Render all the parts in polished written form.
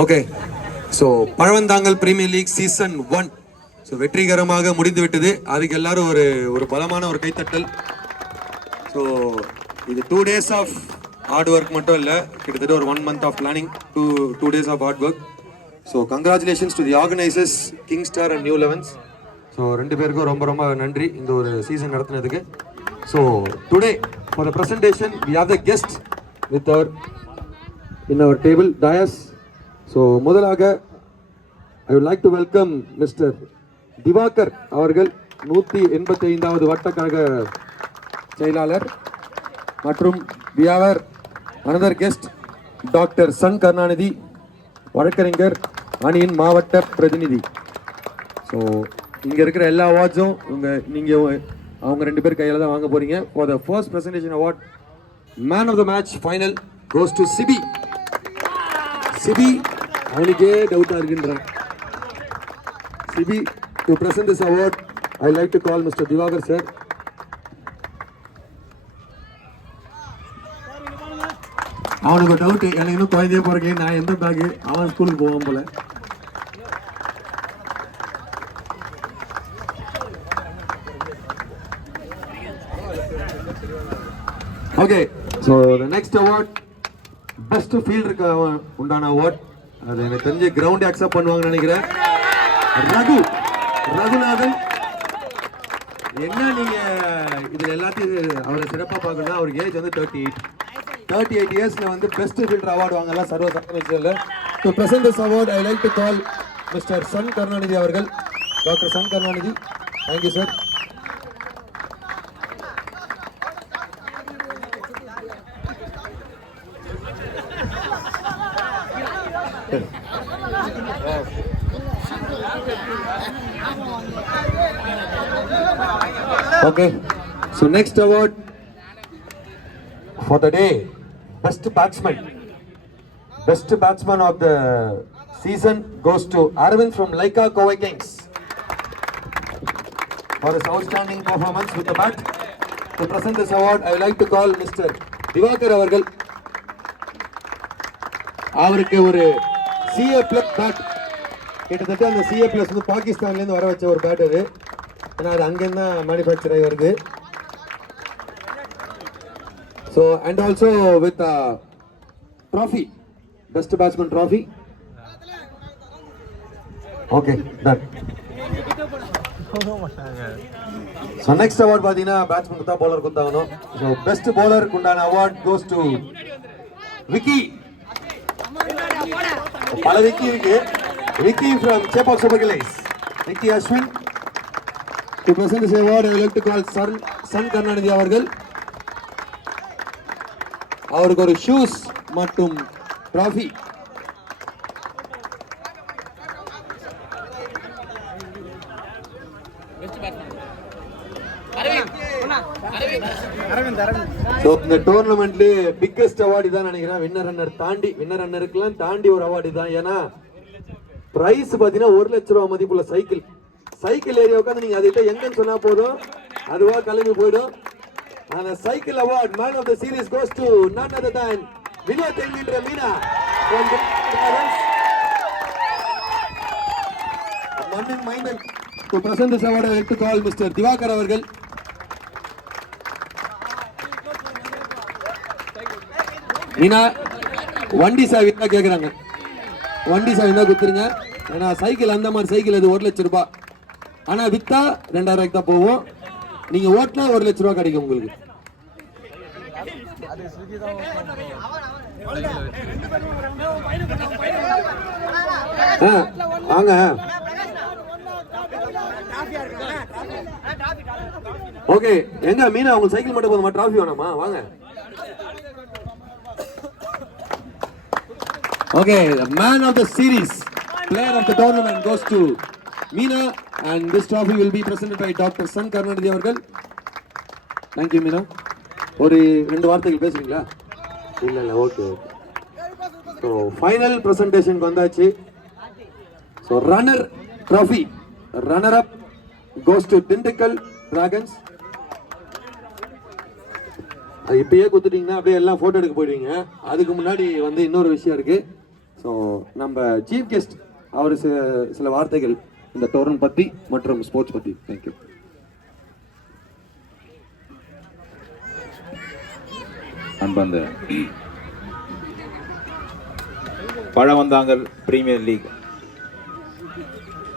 Okay, so Pallavanthangal premier league season 1 so வெற்றிகரமாக முடிந்து விட்டது. அதுக்கு எல்லாரும் ஒரு பலமான ஒரு கைத்தட்டல். ஸோ இது 2 days ஆஃப் ஹார்ட் ஒர்க் மட்டும் இல்லை, கிட்டத்தட்ட ஒரு 1 month of planning, 2 days of hard work. So congratulations to the organisers King Star and New Elevens. So 2 பேருக்கும் ரொம்ப ரொம்ப நன்றி இந்த ஒரு சீசன் நடத்தினதுக்கு. So today for the presentation we have the guest with our in our table dais. So முதலாக I would like to welcome Mr. Divakar அவர்கள் 185வது வட்டக்கழக செயலாளர். மற்றும் we have another guest Dr. Sun Karunanidhi, வழக்கறிஞர், அணியின் மாவட்ட பிரதிநிதி. ஸோ இங்கே இருக்கிற எல்லா அவார்ட்ஸும் நீங்கள் அவங்க 2 பேர் கையில் தான் வாங்க போகிறீங்க. For the first presentation award man of the match final goes to Sibi. Sibi அவனுக்கே டவுட்டாக இருக்குன்றான். Sibi to present this award I like to call mister Diwakar sir. அவனுக்கு டவுட், எனக்கு இன்னும் குழந்தையே போறக்கே, நான் எந்த பேக்கு, அவன் ஸ்கூலுக்கு போவான் போல. Okay, so the next award best ஃபீல்டருக்கு உண்டான அவார்ட். அது எனக்கு தெரிஞ்சு கிரவுண்டே அக்செப்ட் பண்ணுவாங்கன்னு நினைக்கிறேன். ரகுநாதன். என்ன நீங்க இதுல எல்லாத்தையும் அவரை சிறப்பாக பார்க்கணும். அவருக்கு ஏஜ் வந்து 38 இயர்ஸ்ல வந்து பெஸ்ட் ஃபீல்டர் அவார்டு வாங்கலாம் சர்வ சர்வ. To present this award I like to call mister Sun Karunanidhi அவர்கள். Doctor Sun Karunanidhi, thank you sir. Okay, so next award for the day, best batsman of the season goes to Arvind from Laika Kovai Kings for his outstanding performance with the bat. To present this award I would like to call Mr. Divakar அவர்கள். அவருக்கு ஒரு CA plus bad, கிட்டத்தட்ட அந்த CA plus வந்து பாகிஸ்தான்லேருந்து வர வச்ச ஒரு bad அது. ஏன்னா அது அங்கேருந்து தான் மேனுஃபேக்சர் ஆகி வருது. So and also with trophy, best batsman trophy. Okay, done. So next award பார்த்தீங்கன்னா பேட்ஸ்மேன் குத்தா, பவுலர் குத்தாகணும். ஸோ பெஸ்ட் பவுலருக்கு உண்டான அவார்ட் கோஸ் டு விக்கி. பல விக்கி இருக்கு. Vicky from Chepauk super kings, Vicky Ashwin. To present this award, I would like to call Sun Karunanidhi அவர்கள். அவருக்கு ஒரு ஷூஸ் மற்றும் ட்ராஃபி. இந்த டோர்னமெண்ட்ல பிக்கஸ்ட் அவார்டு தான் நினைக்கிறேன். வின்னர் ரன்னருக்குலாம் தாண்டி ஒரு அவார்டு தான். ஏன்னா பிரைஸ் பாத்தீங்கன்னா 1 லட்ச ரூபாய் மதிப்புள்ள சைக்கிள் ஏரியா உட்காந்து நீங்க அதை எங்கன்னு சொன்னா போதும், அதுவா கிளம்பி போயிடும். அந்த cycle award man of the series goes to none other than Vinoth என்கின்ற மீனா. மண்ணின் மைந்தன். To present this award I like to call mister Divakar அவர்கள். மீனா வண்டி சாவி தான் கேட்குறாங்க. வண்டி சாவி தான் குத்துருங்க. ஏன்னா சைக்கிள் அந்த மாதிரி சைக்கிள் அது 1 லட்ச ரூபாய். ஆனா வித்தா 2000 ரூபாய்க்கு தான் போவோம். நீங்க ஓட்டினா 1 லட்ச ரூபாய் கிடைக்கும் உங்களுக்கு. வாங்க. ஓகே, எங்க மீனா உங்களுக்கு சைக்கிள் மட்டும் போதுமா, டிராஃபி வேணாமா? வாங்க. Okay, the man of the series, player of the tournament goes to Meena, and this trophy will be presented by Dr. Sun Karunanidhi அவர்கள். Thank you Meena. ஒரு 2 வார்த்தைகள் பேசுறீங்களா? இல்ல, ஓகே. So final presentation வந்தாச்சு. So runner trophy, runner up goes to Dindigul Dragons. இப்பயே குத்துட்டீங்கன்னா அப்படியே எல்லாம் photo எடுக்க போயிடுவீங்க. அதுக்கு முன்னாடி வந்து இன்னொரு விஷயம் இருக்கு. ஸோ நம்ம சீஃப் கெஸ்ட் அவர் சில வார்த்தைகள் இந்த டோர்னமெண்ட் பற்றி மற்றும் ஸ்போர்ட்ஸ் பற்றி. தேங்க்யூ. அன்பந்த பழவந்தாங்கல் பிரீமியர் லீக்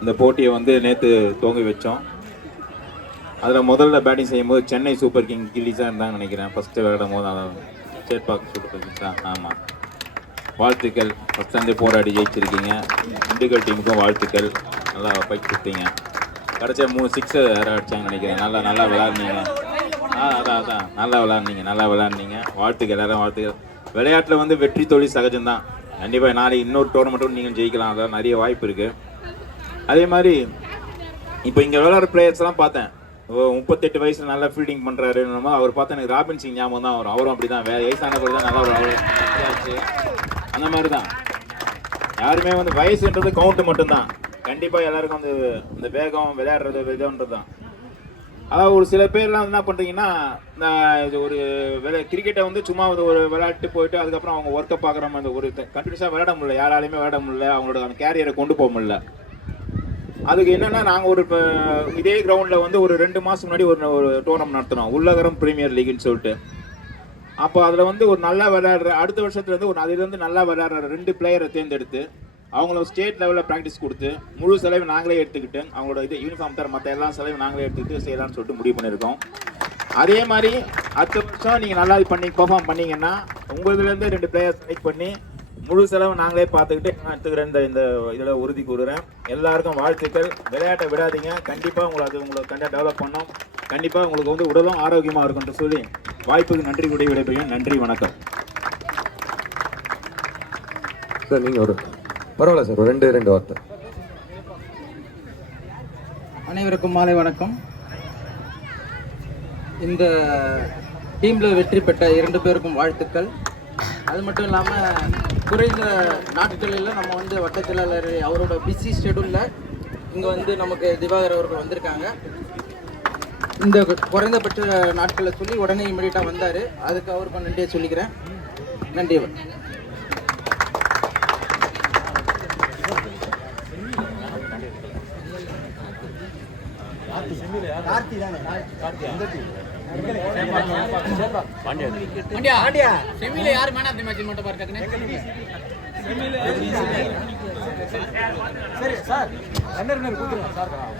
இந்த போட்டியை வந்து நேற்று துவங்கி வச்சோம். அதில் முதல்ல பேட்டிங் செய்யும்போது சென்னை சூப்பர் கிங் கில்லிஸாக இருந்தாங்கன்னு நினைக்கிறேன். ஃபஸ்ட்டு விளையாடும் போது அதான் சேட்பாக் சூப்பர் கிங்ஸ் தான். ஆமாம், வாழ்த்துக்கள். ஃபஸ்ட் வந்து போராடி ஜெயிச்சிருக்கீங்க. திண்டுக்கல் டீமுக்கும் வாழ்த்துக்கள். நல்லா ஃபைட் கொடுத்தீங்க. கடைசியாக 3 6 யாரும் அடிச்சாங்கன்னு நினைக்கிறேன். நல்லா விளையாடுனீங்க. அதான் நல்லா விளையாடுனீங்க. வாழ்த்துக்கள், எல்லாரும் வாழ்த்துக்கள். விளையாட்டில் வந்து வெற்றி தோல்வி சகஜம்தான். கண்டிப்பாக நாளைக்கு இன்னொரு டோர்னமெண்ட்டும் நீங்கள் ஜெயிக்கலாம். அதான் நிறைய வாய்ப்பு இருக்குது. அதே மாதிரி இப்போ இங்கே விளையாடுற பிளேயர்ஸ்லாம் பார்த்தேன். 38 வயசில் நல்லா ஃபீல்டிங் பண்ணுறாரு. அவர் பார்த்தா எனக்கு ராபின் சிங் ஞாபகம் தான் வரும். அவரும் அப்படி தான், வயசான பிறகு தான் நல்லா ஒரு அந்த மாதிரி தான். யாருமே வந்து வயசுன்றது கவுண்ட்டு மட்டும்தான். கண்டிப்பாக எல்லாருக்கும் வந்து இந்த வேகம் விளையாடுறது விதம்ன்றது தான். அதாவது ஒரு சில பேர்லாம் என்ன பண்ணுறீங்கன்னா, இது ஒரு கிரிக்கெட்டை வந்து சும்மா ஒரு விளையாட்டு போயிட்டு அதுக்கப்புறம் அவங்க ஒர்க்கை பார்க்குற மாதிரி ஒரு கண்டினியூஸாக விளையாட முடியல. யாராலையுமே விளையாட முடியல. அவங்களோட அந்த கேரியரை கொண்டு போக முடியல. அதுக்கு என்னென்னா, நாங்கள் ஒரு இப்போ இதே கிரவுண்டில் வந்து ஒரு 2 மாதம் முன்னாடி ஒரு டோர்னமெண்ட் நடத்தினோம், உள்ளகரம் பிரீமியர் லீக்னு சொல்லிட்டு. அப்போ அதில் வந்து ஒரு நல்லா விளையாடுற அடுத்த வருஷத்துலேருந்து அதுலேருந்து நல்லா விளையாடுற 2 பிளேயரை தேர்ந்தெடுத்து அவங்கள ஸ்டேட் லெவலில் ப்ராக்டிஸ் கொடுத்து முழு செலவு நாங்களே எடுத்துக்கிட்டு அவங்களோட இது யூனிஃபார்ம் தர மற்ற எல்லா செலவும் நாங்களே எடுத்துக்கிட்டு செய்யலாம்னு சொல்லிட்டு முடிவு பண்ணியிருக்கோம். அதே மாதிரி அடுத்த வருஷம் நீங்கள் நல்லா பெர்ஃபார்ம் பண்ணிங்கன்னா உங்களுதுலேருந்து 2 பிளேயர் செலக்ட் பண்ணி முழு செலவு நாங்களே பார்த்துக்கிட்டு எடுத்துக்கிறேன். இந்த இதில் உறுதி கூறுறேன். எல்லாருக்கும் வாழ்த்துக்கள். விளையாட்டை விடாதீங்க. கண்டிப்பாக உங்களுக்கு கண்டிப்பாக டெவலப் பண்ணோம். கண்டிப்பாக உங்களுக்கு வந்து உடலும் ஆரோக்கியமாக இருக்கும்னு சொல்லி வாய்ப்புக்கு நன்றி கூடிய விடைபெறும். நன்றி, வணக்கம். சார் நீங்கள் ஒரு பரவாயில்ல சார், ஒரு 2 வார்த்தை. அனைவருக்கும் மாலை வணக்கம். இந்த டீமில் வெற்றி பெற்ற 2 பேருக்கும் வாழ்த்துக்கள். அது மட்டும் இல்லாமல் குறைந்த நாட்களில் நம்ம வந்து வட்டச் செயலாளர் அவரோட பிஸி ஷெடியூலில் இங்கே வந்து நமக்கு திவாகர் அவர்கள் வந்திருக்காங்க. இந்த குறைந்தபட்ச நாட்களை சொல்லி உடனே இமீடியட்டாக வந்தார். அதுக்கு அவருக்கு நன்றியை சொல்லிக்கிறேன். நன்றி.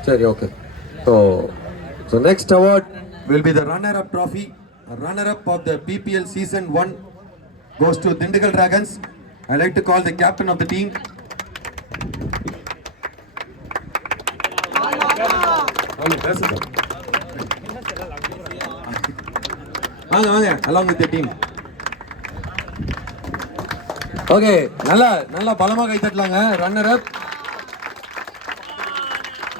சரி, okay. So next award will be the runner-up trophy. Runner-up of the PPL season 1 goes to Dindigul Dragons. I like to call the captain of the team. வாங்க along with the team. Okay, நல்லா பலமாக கை தட்டலாங்க. Runner up.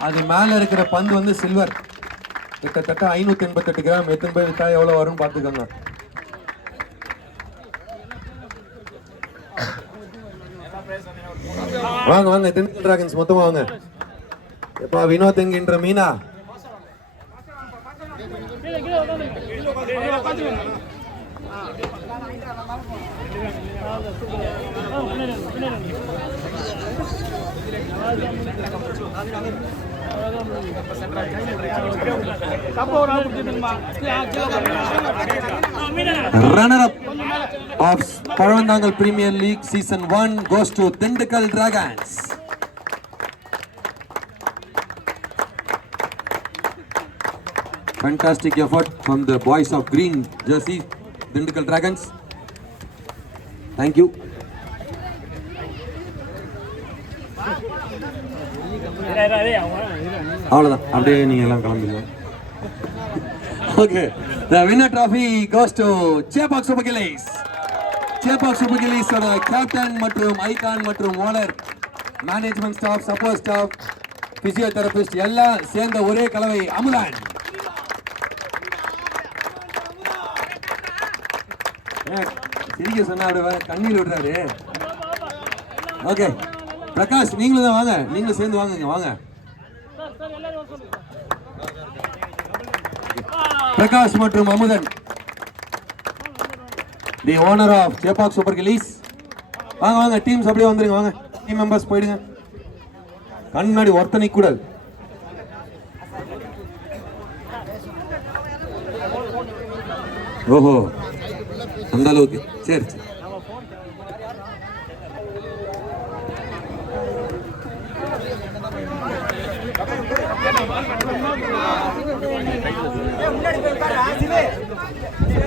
அது மேல இருக்கிற பந்து வந்து silver, கிட்டத்தட்ட 588 gram. எத்தனை பேர் வித்தா எவ்வளவு வரும் பார்த்துக்கோங்க. வாங்க திண்டுக்கல் டிராகன்ஸ் மொத்தமா வாங்க. எப்பா வினோத் என்கின்ற Meena, runner-up of Paravandangal Premier League Season 1 goes to Dindigul Dragons. Fantastic effort from the boys of green jersey, Dindigul Dragons. Thank you. அவ்வளோதான், அப்படியே நீங்கள் எல்லாம் கிளம்பிங்க. Okay, the winner trophy goes to Chepauk Super Gillies. Chepauk Super Gillies ஓட captain மற்றும் icon மற்றும் owner, management staff, support staff, physiotherapist எல்லாம் சேர்ந்த ஒரே கலவை அமுதன். சிரிக்க சொன்னா கண்ணீர் விடுறாரு. ஓகே பிரகாஷ், நீங்களும் தான் வாங்க, நீங்களும் சேர்ந்து வாங்க. வாங்க பிரகாஷ் மற்றும் Amudhan, the owner of Chepauk Super Gillies, வாங்க வாங்க டீம்ஸ் அப்படியே வந்துருங்க, வாங்க டீம் மெம்பர்ஸ் போயிடுங்க. கண்ணாடி ஒருத்தனை கூடாது. ஓஹோ, அந்த அளவுக்கு. சரி சரி.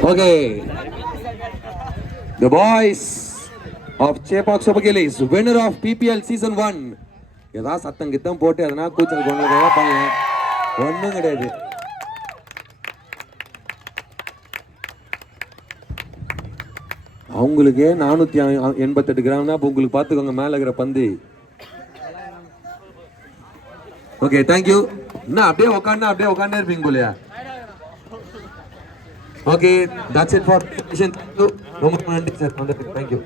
Okay, the boys of Chepauk Sopakelis, winner of PPL season 1. ஏதாவது சத்தம் கித்தம் போட்டு எதனா கூச்சல் கொண்டு பண்ணலாம், ஒன்றும் கிடையாது. அவங்களுக்கு 488 கிராம்னா இப்போ உங்களுக்கு பார்த்துக்கோங்க மேலே இருக்கிற பந்து. Okay, thank you. என்ன அப்படியே உட்காண்டே இருப்பீங்க போலையா? ஓகே, தட்ஸ் இட் ஃபார் ரொம்ப நன்றி சார். தேங்க்யூ.